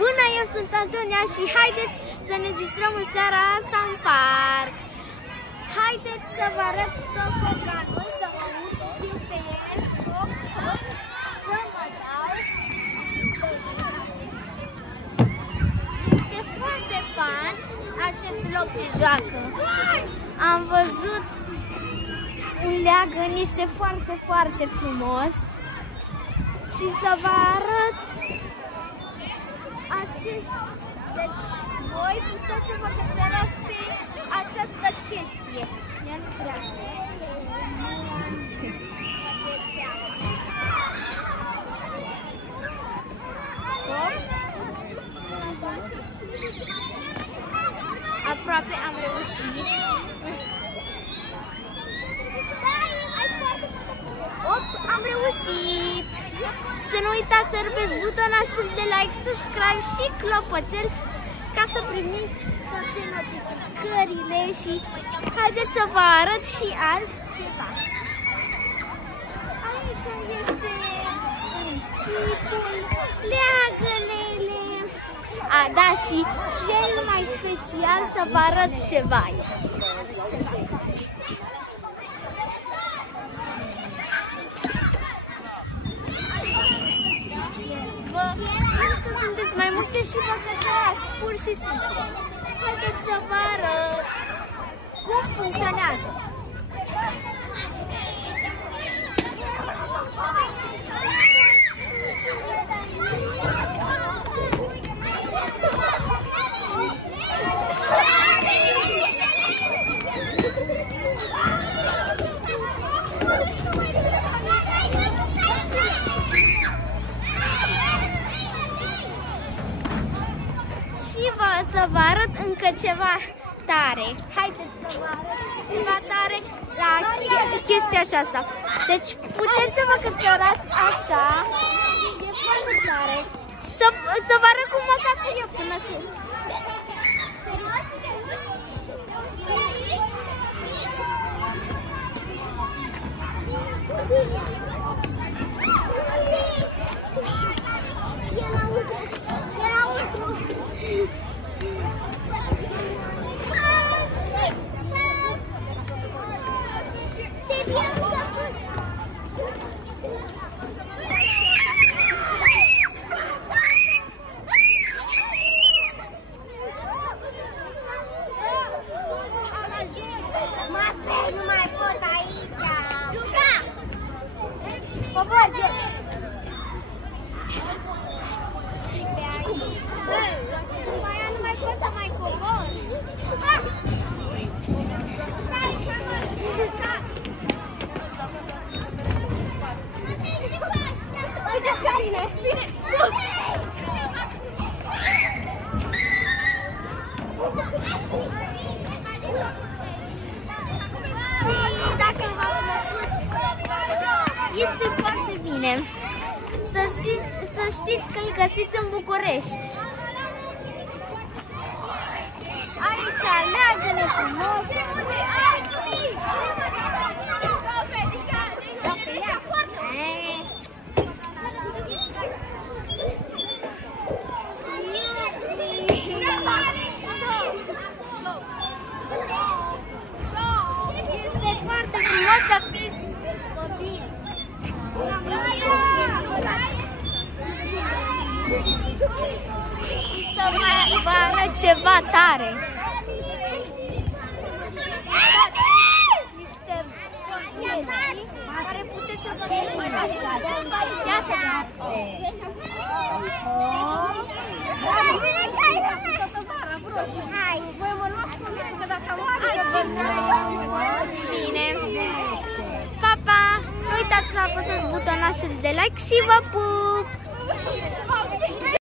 Bună, eu sunt Antonia și haideți să ne distrăm în seara asta în parc. Haideți să vă arăt topoganul, să mă uit și pe el, să mă dau. Este foarte fan acest loc de joacă. Am văzut un leagăn, este foarte, foarte frumos. Și să vă arăt acest. Deci, voi puteți să vă considerați pe această chestie. Ia nu prea. Aproape am reușit. Am reușit! Să nu uitați să rupeți butonașul de like, subscribe și clopoțel ca să primiți toate notificările și haideți să vă arăt și altceva. Aici este nisipul, leagănele. A, da, și cel mai special să vă arăt ceva. Sunteți mai multe și vă cățărați, pur și simplu. Haideți să vă arăt cum funcționează. Și să vă arăt încă ceva tare. Haideți să vă arăt ceva tare la chestia aceasta. Deci puteți să vă cățărați așa. E foarte tare. Să vă arăt cum o fac eu până sus. Este foarte bine. Să știți că îl găsiți în București. Aici leagă-ne frumos. Este foarte frumos să fiți copii. Și să vă arăt ceva tare. Niște proiecte care puteți să vă vedeți. Iată! Hai! Voi mă luați cu mine că dacă am bine! Pa, pa! Nu uitați să apăsați butonașul de like și vă pup!